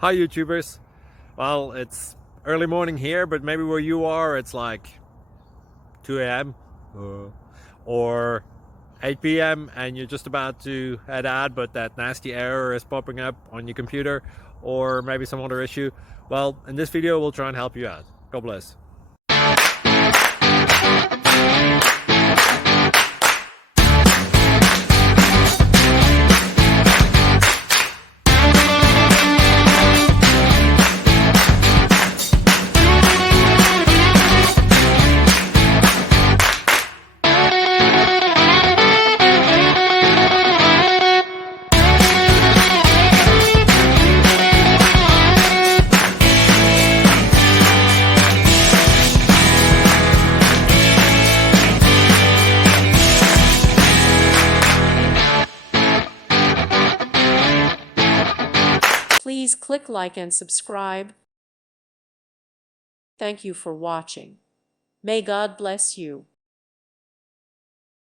Hi YouTubers. Well, it's early morning here, but maybe where you are it's like 2 a.m. or 8 p.m. and you're just about to head out, but that nasty error is popping up on your computer, or maybe some other issue. Well, in this video we'll try and help you out. God bless. Please click like and subscribe. Thank you for watching. May God bless you.